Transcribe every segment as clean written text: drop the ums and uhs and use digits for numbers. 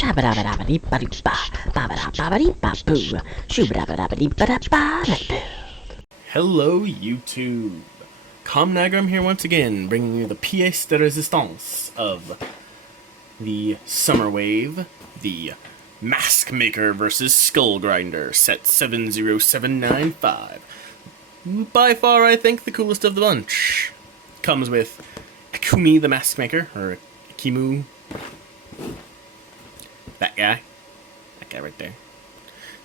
Hello, YouTube. Comnagram here once again, bringing you the Pièce De Résistance of the Summer Wave, the Mask Maker vs. Skull Grinder, set 70795. By far, I think, the coolest of the bunch. Comes with Ekimu the Mask Maker, or Ekimu. That guy right there.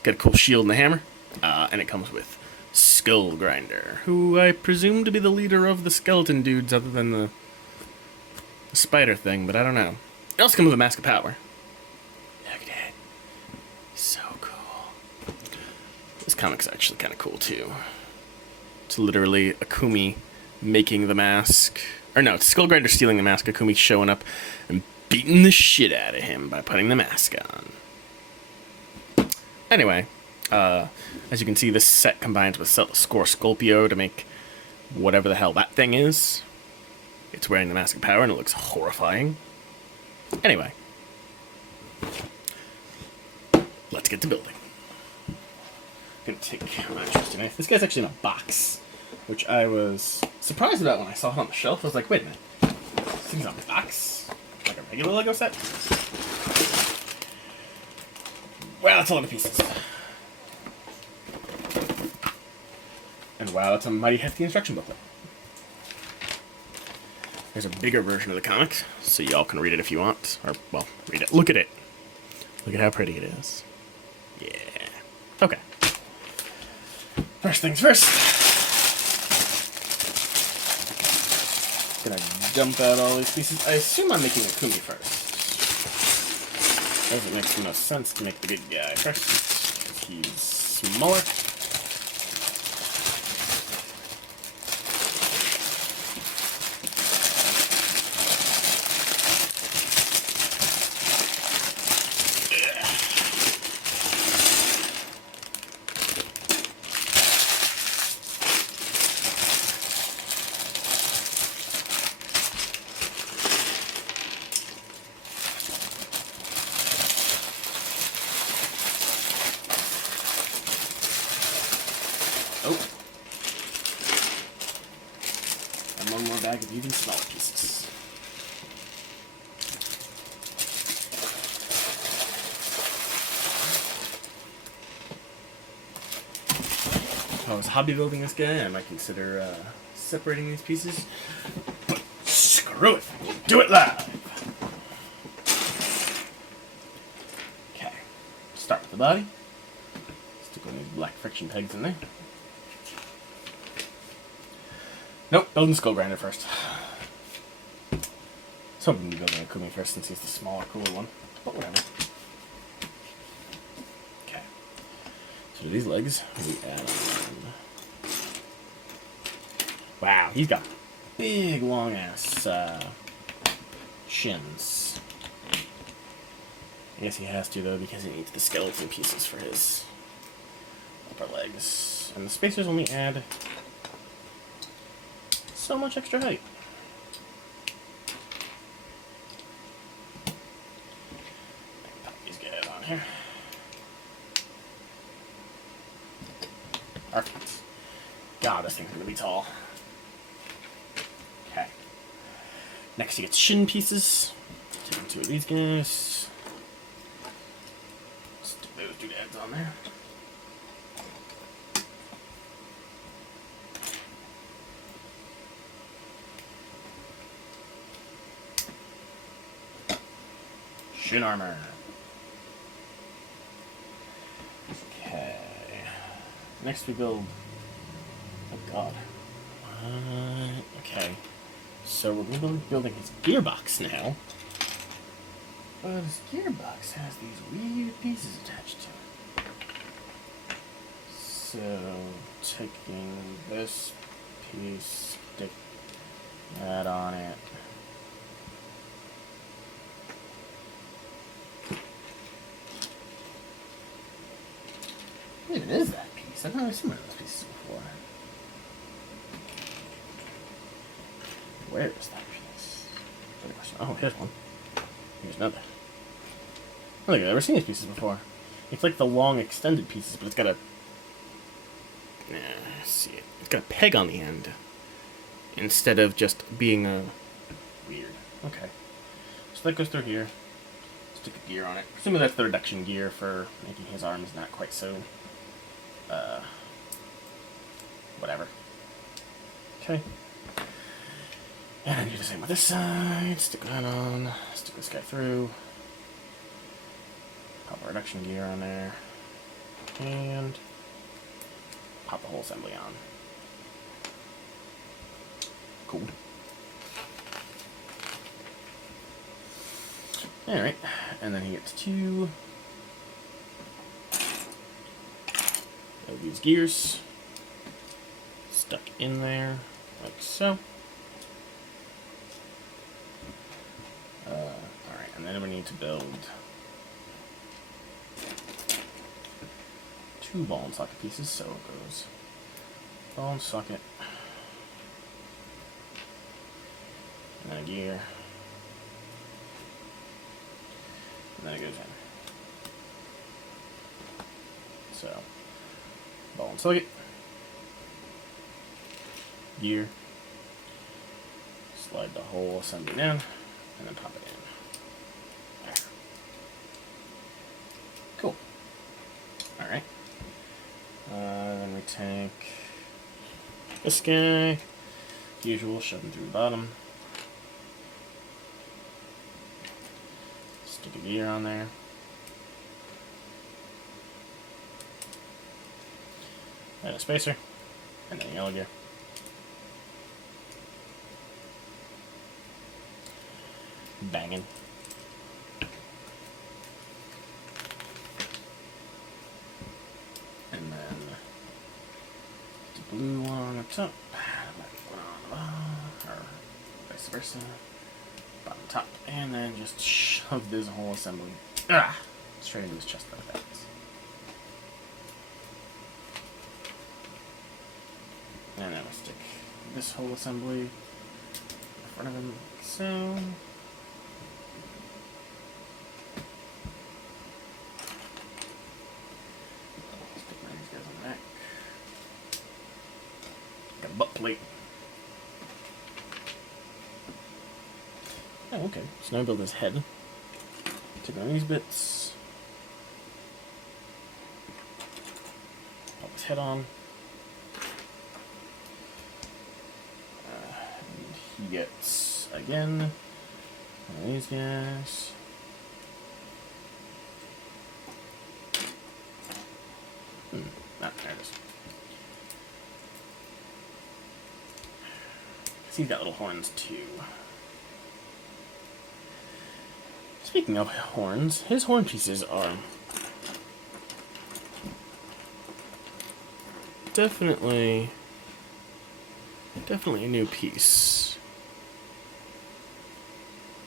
Got a cool shield and a hammer, and it comes with Skull Grinder, who I presume to be the leader of the skeleton dudes other than the spider thing, but I don't know. It also comes with a Mask of Power. Look at that. So cool. This comic's actually kind of cool, too. It's literally Akumi making the mask. Or no, it's Skull Grinder stealing the mask, Akumi showing up and beating the shit out of him by putting the mask on. Anyway, as you can see, this set combines with Score Scorpio to make whatever the hell that thing is. It's wearing the Mask of Power and it looks horrifying. Anyway, let's get to building. I'm gonna take my trusty knife. This guy's actually in a box, which I was surprised about when I saw it on the shelf. I was like, wait a minute, this thing's on a box? Like a regular Lego set? Wow, that's a lot of pieces. And wow, that's a mighty hefty instruction booklet. There's a bigger version of the comic, so y'all can read it if you want. Or, well, read it. Look at it. Look at how pretty it is. Yeah. Okay. First things first. Gonna dump out all these pieces. I assume I'm making Akumi first. Doesn't make the most sense to make the good guy first, because he's smaller. Oh. And one more bag of even smaller pieces. If I was hobby building this guy, I might consider separating these pieces. But screw it! We'll do it live! Okay. Start with the body. Stick one of these black friction pegs in there. Nope, building the Skull Grinder first. I was hoping to be building Akumi first since he's the smaller, cooler one, but whatever. Okay. So to these legs, we add on. Wow, he's got big, long-ass shins. I guess he has to, though, because he needs the skeleton pieces for his upper legs. And the spacers only add so much extra height. Pop these guys on here. Perfect. God, this thing's gonna be tall. Okay. Next, you get shin pieces. Take two of these guys. Stick those doodads on there. Shin armor. Okay. Next we build. Oh god. Okay. So we're going to be building his gearbox now. But his gearbox has these weird pieces attached to it. So taking this piece, stick that on it. What even is that piece? I've never seen one of those pieces before. Where is that piece? Oh, here's one. Here's another. I don't think I've ever seen these pieces before. It's like the long extended pieces, but it's got a... let's see it. It's got a peg on the end. Instead of just being a... Weird. Okay. So that goes through here. Stick a gear on it. Assuming that's the reduction gear for making his arms not quite so... whatever. Okay. And I do the same with this side. Stick that on. Stick this guy through. Pop a reduction gear on there. And pop the whole assembly on. Cool. Alright, and then he gets 2 of these gears stuck in there, like so. Alright, and then we need to build 2 ball and socket pieces, so it goes ball and socket, and then a gear, and then it goes in. So, ball and socket, gear, slide the whole assembly down, and then pop it in. There. Cool. Alright. Then we take this guy, as usual, shove him through the bottom. Stick a gear on there. And a spacer, and then a yellow gear. Banging. And then the blue one on the top, one on the bottom, or vice versa. Bottom top, and then just shove this whole assembly straight into his chest like that. And then we stick this whole assembly in front of him, like so. Stick one of these guys on the back. Got a butt plate. Oh, okay. So now I build his head. Take one of these bits. Pop his head on. He gets, again, one of these guys. There it is. He's got little horns, too. Speaking of horns, his horn pieces are definitely a new piece.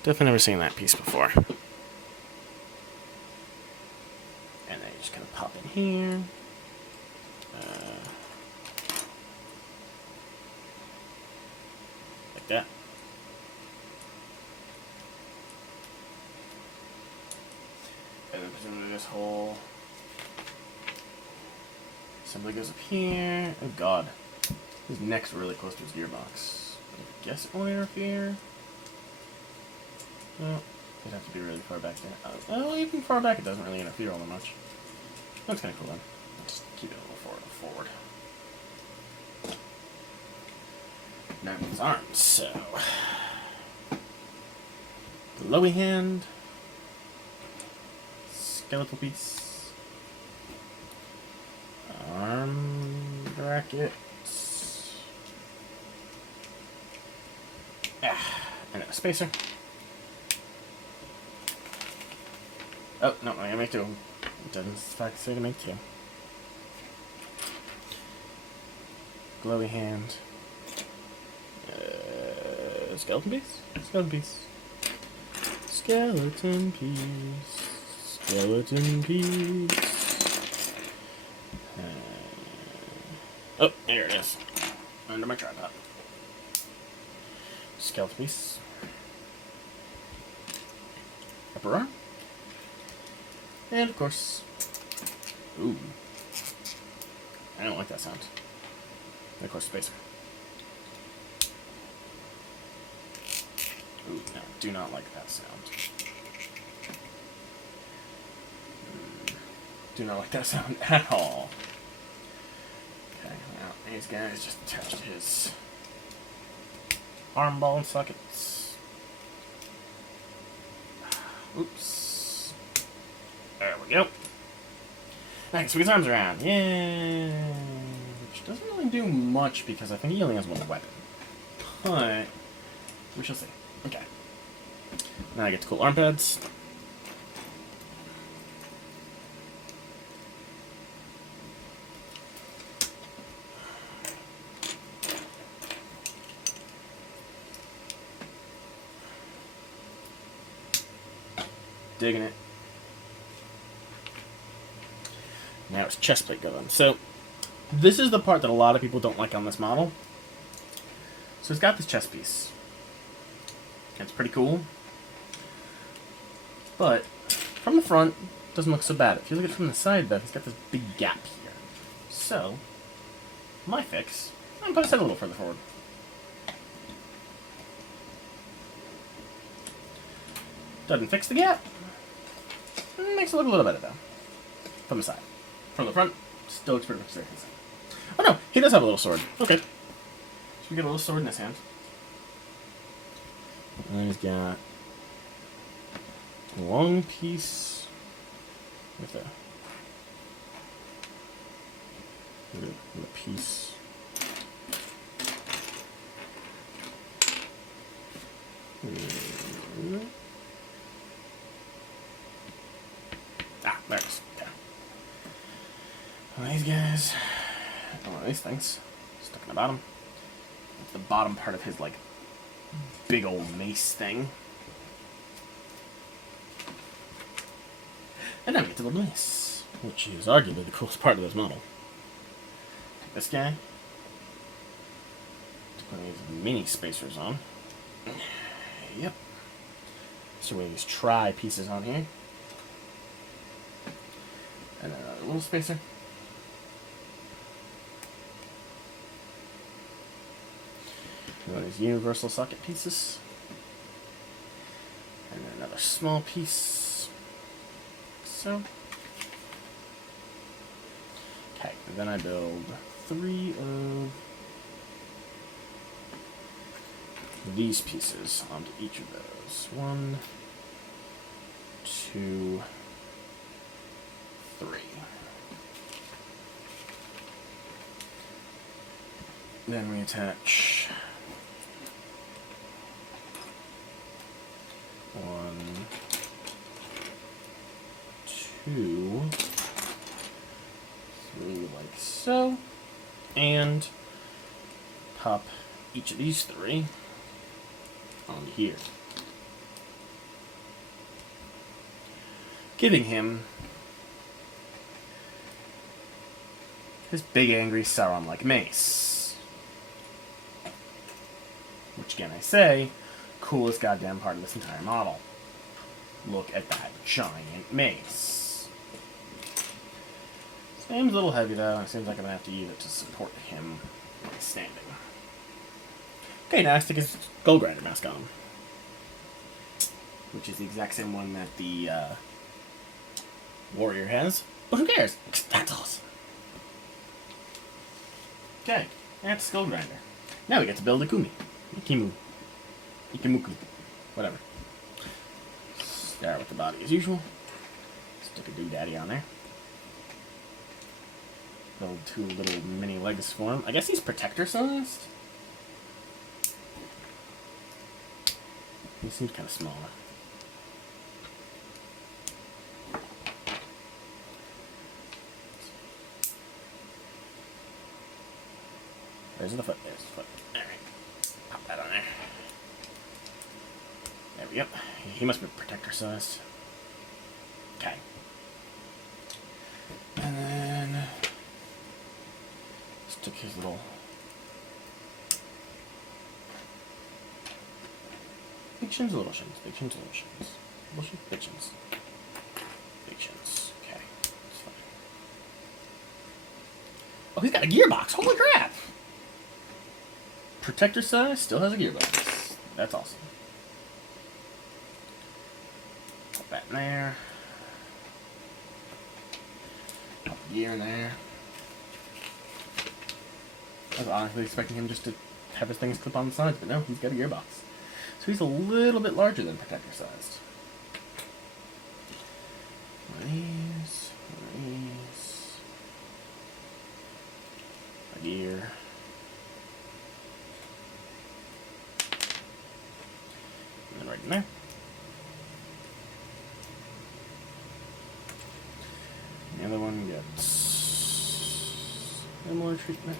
Definitely never seen that piece before. And then you just kind of pop in here. Like that. And then presumably this whole assembly goes up here. Oh god. His neck's really close to his gearbox. I guess it won't interfere. No, it'd have to be really far back there. Oh, even far back it doesn't really interfere all that much. That's kind of cool then. Let's just keep it a little forward. Now his arms, so... Glowy hand. Skeletal piece. Arm brackets. And a spacer. Oh, no, I gotta make 2 of them. It doesn't say to make 2. Glowy hand. Skeleton piece? Skeleton piece. Skeleton piece. Skeleton piece. Oh, there it is. Under my tripod. Skeleton piece. Upper arm. And of course, ooh, I don't like that sound. And of course, spacer. Ooh, no, do not like that sound. Do not like that sound at all. Okay, now these guys just attach to his arm ball sockets. Oops. There we go. Nice, swing his arms around. Yay! Which doesn't really do much because I think he only has one weapon. But we shall see. Okay. Now I get to cool arm pads. Digging it. Now it's chest plate going. So this is the part that a lot of people don't like on this model. So it's got this chest piece. It's pretty cool. But from the front, it doesn't look so bad. If you look at it from the side, though, it's got this big gap here. So my fix, I'm going to put his head a little further forward. Doesn't fix the gap. Makes it look a little better, though. From the side. From the front, still looks pretty much the same. Oh, no. He does have a little sword. Okay. So we get a little sword in his hand. And then he's got a long piece with a piece. There it is. Okay. Well, these guys, these things stuck in the bottom. That's the bottom part of his, like, big old mace thing. And then we get to the mace, which is arguably the coolest part of this model. Take this guy. Put these mini spacers on. Yep. So we have these tri pieces on here. And another little spacer. And then these universal socket pieces. And then another small piece. So. Okay, and then I build 3 of these pieces onto each of those. 1, 2, 3. Then we attach 1, 2, 3, like so, and pop each of these 3 onto here, giving him his big angry Sauron-like mace. Which again I say, coolest goddamn part of this entire model. Look at that giant mace. Seems a little heavy though, it seems like I'm gonna have to use it to support him standing. Okay, now let's stick his Skull Grinder mask on. Which is the exact same one that the warrior has. But who cares? That's awesome. Okay, that's Skull Grinder. Now we get to build Ekimu. Ikimuku. Whatever. Start with the body as usual. Stick a doodaddy on there. Build 2 little mini legs for him. I guess he's protector sized. He seems kind of small. There's the foot. There's the foot. Alright. Pop that on there. There we go. He must be protector sized. Okay. And then stick his little big shins, little shins, big shins, little shins, little shins, big shins, big shins. Oh, he's got a gearbox. Holy crap! Protector size still has a gearbox. That's awesome. Put that in there. Put the gear in there. I was honestly expecting him just to have his things clip on the sides, but no, he's got a gearbox. So he's a little bit larger than protector sized. These. A gear. And then right in there. The other one gets similar treatment.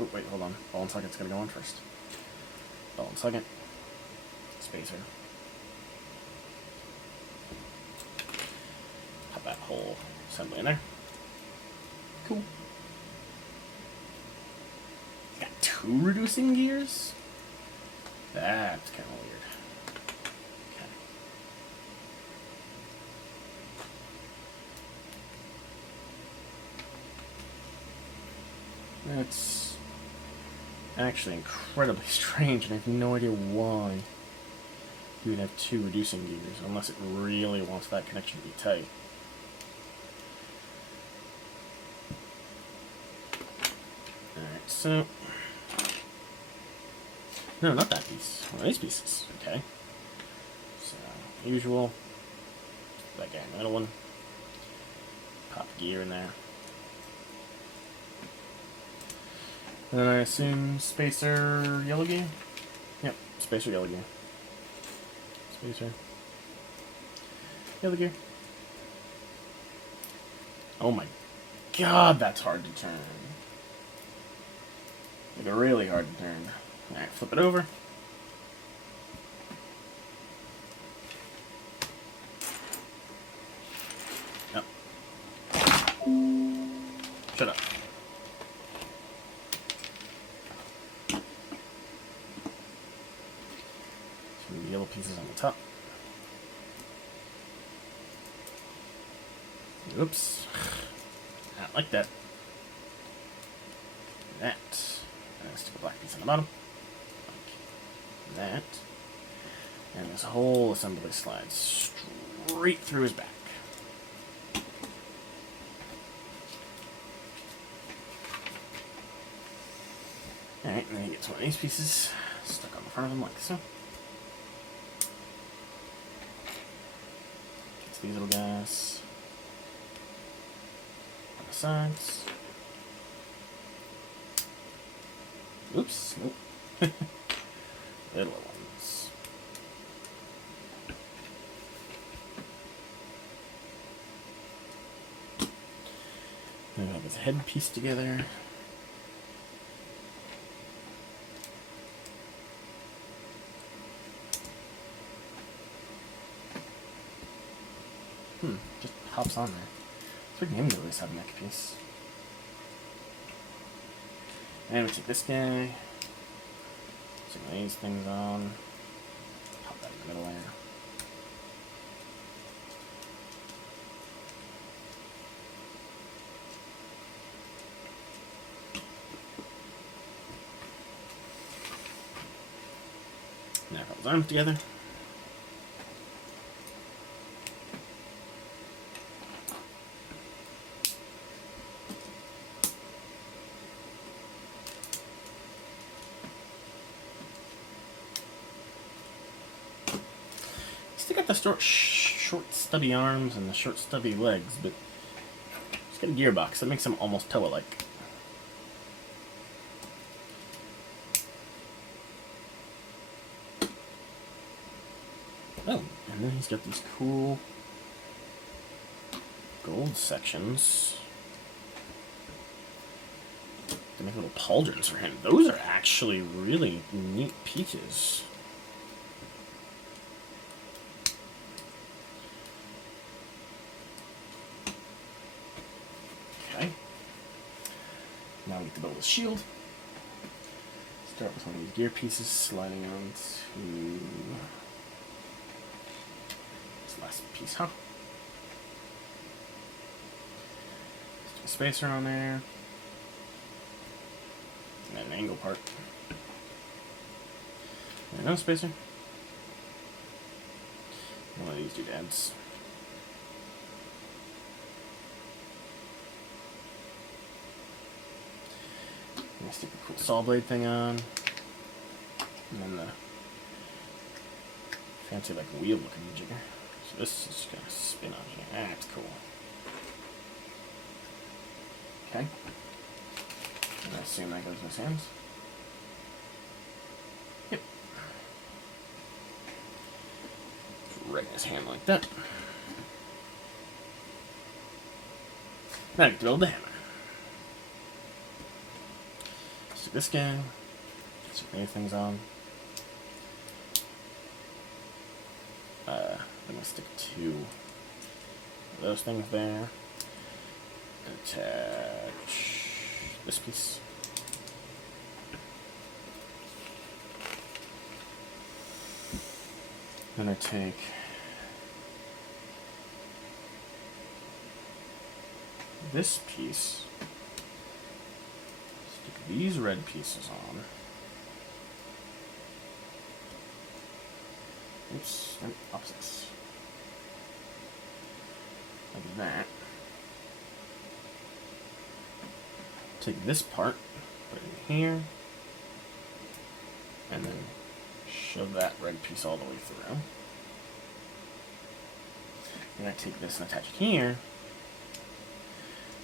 Oh, wait, hold on. Ball and socket's gotta go on first. Ball and socket. Spacer. Put that whole assembly in there. Cool. Got 2 reducing gears? That's kind of weird. Okay. That's actually incredibly strange, and I have no idea why you would have 2 reducing gears, unless it really wants that connection to be tight. Alright, so... No, not that piece. One of these pieces. Okay. So, usual. That guy in the middle one. Pop gear in there. And then I assume spacer yellow gear? Yep, spacer yellow gear. Spacer. Yellow gear. Oh my god, that's hard to turn. Like, really hard to turn. Alright, flip it over. Yep. Shut up. Some yellow pieces on the top. Oops. Not like that. That. And stick a black piece on the bottom. Like that. And this whole assembly slides straight through his back. Alright, and then he gets one of these pieces stuck on the front of him like so. Gets these little guys on the sides. Oops, nope. Little ones. Then have his head pieced together. Just hops on there. Expecting him to at least have a neck piece. And we take this guy. Stick these things on. Pop that in the middle there. Now put his arms together. Still got the short stubby arms and the short stubby legs, but just got a gearbox that makes him almost Toa-like. Oh, and then he's got these cool gold sections to make little pauldrons for him. Those are actually really neat pieces. Okay. Now we get to build a shield. Start with one of these gear pieces sliding onto this last piece, huh? A spacer on there. And an angle part. And no spacer. One of these doodads. I'm gonna stick a cool saw blade thing on. And then the fancy like wheel looking jigger. So this is gonna spin on here. That's cool. Okay. And I assume that goes in his hands. Yep. Right in his hand like that. Now I get to build the hammer. Stick this guy. Stick these things on. I'm gonna stick 2 of those things there. Attach this piece. Then I take this piece, stick these red pieces on. Oops, and opposites. Like that. Take this part, put it in here, and then shove that red piece all the way through. Then I take this and attach it here,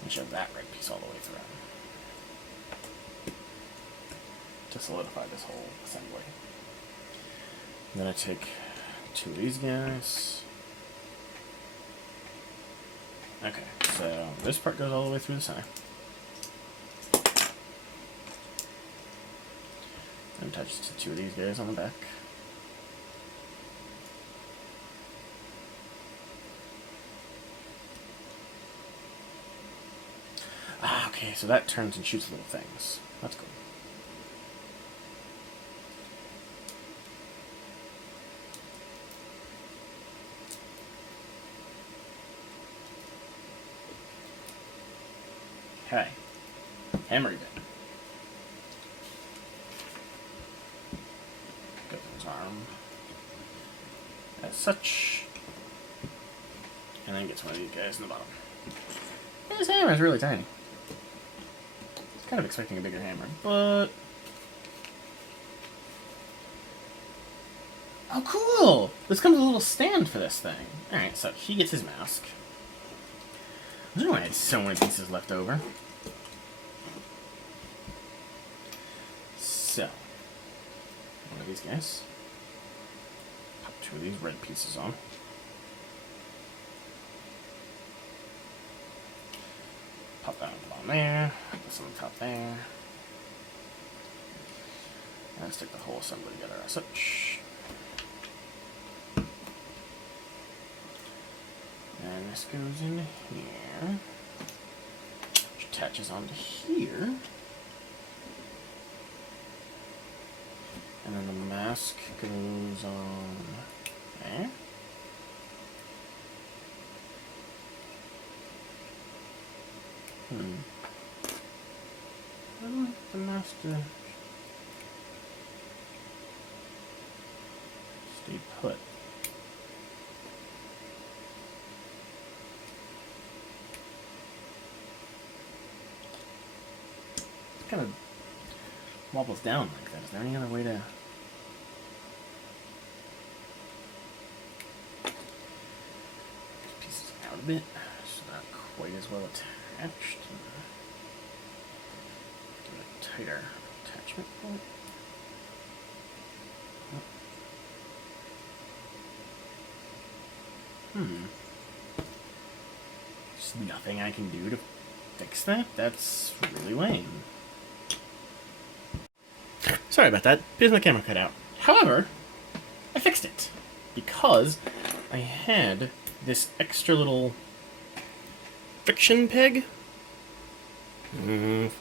and shove that red piece all the way through. To solidify this whole assembly. And then I take 2 of these guys. Okay, so this part goes all the way through the center. And attach to 2 of these guys on the back. Ah, okay, so that turns and shoots little things. That's cool. Okay. Hammer bit. Go to his arm. As such. And then gets one of these guys in the bottom. And this hammer is really tiny. I was kind of expecting a bigger hammer, but... Oh, cool! This comes with a little stand for this thing. Alright, so he gets his mask. I don't know why I had so many pieces left over. So, one of these guys. Pop 2 of these red pieces on. Pop that on the bottom there. This on the top there. And stick the whole assembly together as such. And this goes in here, which attaches onto here. And then the mask goes on there. I don't like the mask to stay put. Kind of wobbles down like that. Is there any other way to... Pieces out a bit, so not quite as well attached. Do a tighter attachment point. There's nothing I can do to fix that? That's really lame. Sorry about that. Here's my camera cut out. However, I fixed it because I had this extra little friction peg.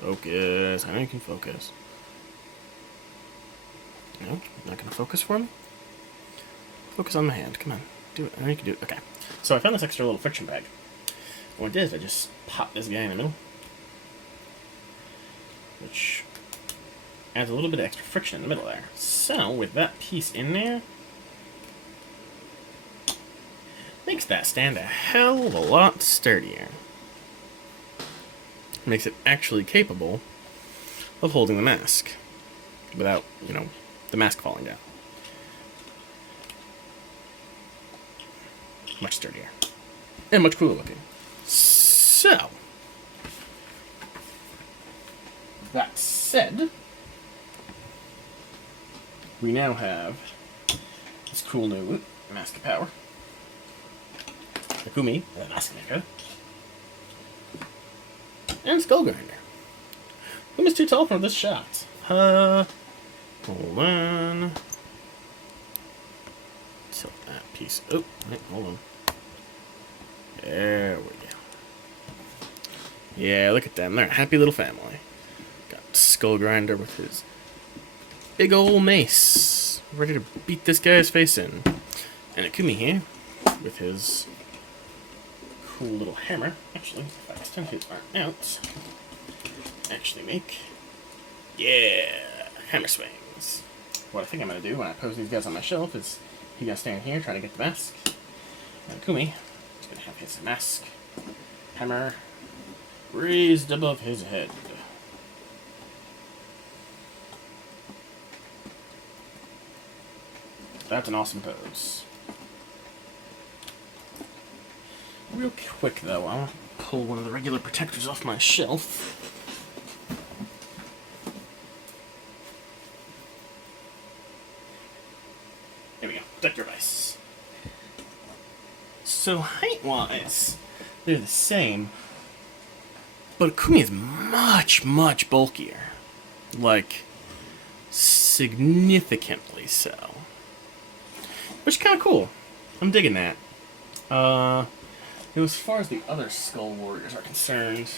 Focus. I know you can focus. No, not gonna focus for me. Focus on the hand. Come on, do it. I know you can do it. Okay. So I found this extra little friction peg. What I did is I just popped this guy in the middle, which adds a little bit of extra friction in the middle there. So, with that piece in there, makes that stand a hell of a lot sturdier. Makes it actually capable of holding the mask without, you know, the mask falling down. Much sturdier. And much cooler looking. So, that said, we now have this cool new Mask of Power. Ekimu, the Mask Maker. And Skull Grinder. Who is too tall for this shot? Hold on. Tilt that piece. Oh, wait, hold on. There we go. Yeah, look at them. They're a happy little family. Got Skull Grinder with his big ol' mace, ready to beat this guy's face in. And Ekimu here with his cool little hammer. Actually, if I extend his arm out, actually make, yeah, hammer swings. What I think I'm going to do when I pose these guys on my shelf is he's going to stand here trying to get the mask. And Ekimu is going to have his mask hammer raised above his head. That's an awesome pose. Real quick though, I want to pull one of the regular protectors off my shelf. There we go, protector device. So height-wise, they're the same, but Ekimu is much, much bulkier. Like, significantly so. Which is kind of cool. I'm digging that. As far as the other Skull Warriors are concerned,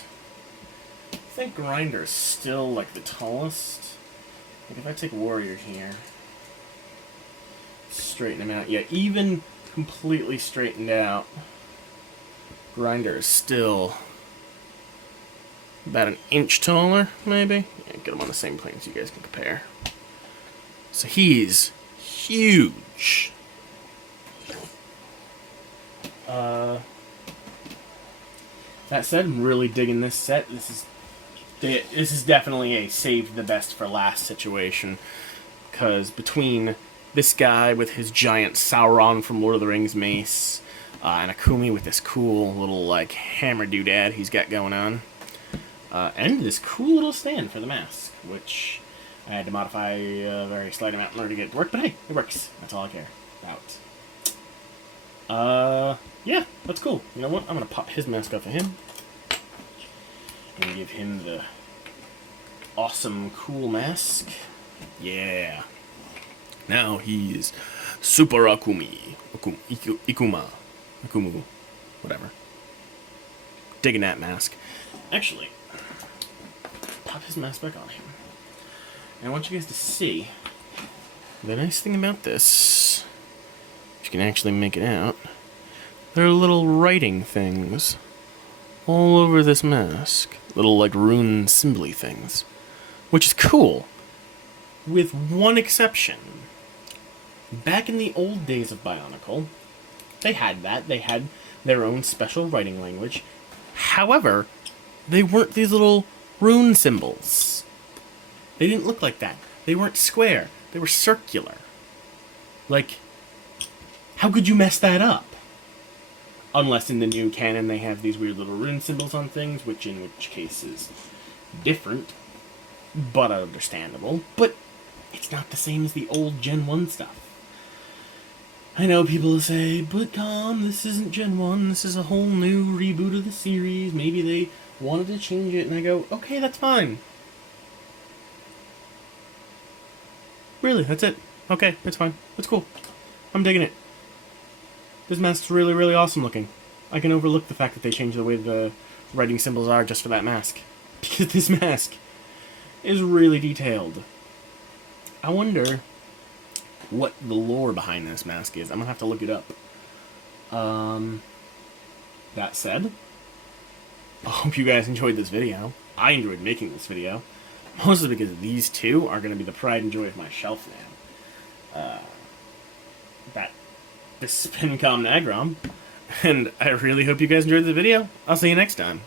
I think Grinder is still, like, the tallest. Like, if I take Warrior here, straighten him out. Yeah, even completely straightened out, Grinder is still about an inch taller, maybe? Yeah, get him on the same plane so you guys can compare. So he's huge. That said, I'm really digging this set. This is definitely a saved the best for last situation, because between this guy with his giant Sauron from Lord of the Rings mace, and Ekimu with this cool little like hammer doodad he's got going on, and this cool little stand for the mask, which I had to modify a very slight amount in order to get it to work, but hey, it works. That's all I care about. Yeah, that's cool. You know what? I'm going to pop his mask off of him. And give him the awesome, cool mask. Yeah. Now he's Super Ekimu. Ekimu. Whatever. Digging that mask. Actually, pop his mask back on him. And I want you guys to see the nice thing about this. If you can actually make it out. There are little writing things all over this mask. Little, like, rune symbol-y things. Which is cool. With one exception. Back in the old days of Bionicle, they had that. They had their own special writing language. However, they weren't these little rune symbols. They didn't look like that. They weren't square. They were circular. Like, how could you mess that up? Unless in the new canon they have these weird little rune symbols on things, which case is different, but understandable. But it's not the same as the old Gen 1 stuff. I know people say, but Tom, this isn't Gen 1, this is a whole new reboot of the series, maybe they wanted to change it, and I go, okay, that's fine. Really, that's it. Okay, it's fine. It's cool. I'm digging it. This mask's really, really awesome looking. I can overlook the fact that they changed the way the writing symbols are just for that mask. Because this mask is really detailed. I wonder what the lore behind this mask is. I'm going to have to look it up. That said, I hope you guys enjoyed this video. I enjoyed making this video. Mostly because these two are going to be the pride and joy of my shelf now. This has been Comnagrom, and I really hope you guys enjoyed the video. I'll see you next time.